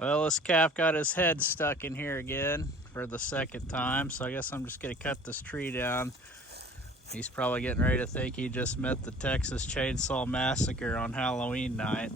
Well, this calf got his head stuck in here again for the second time, so I guess I'm just gonna cut this tree down. He's probably getting ready to think he just met the Texas Chainsaw Massacre on Halloween night.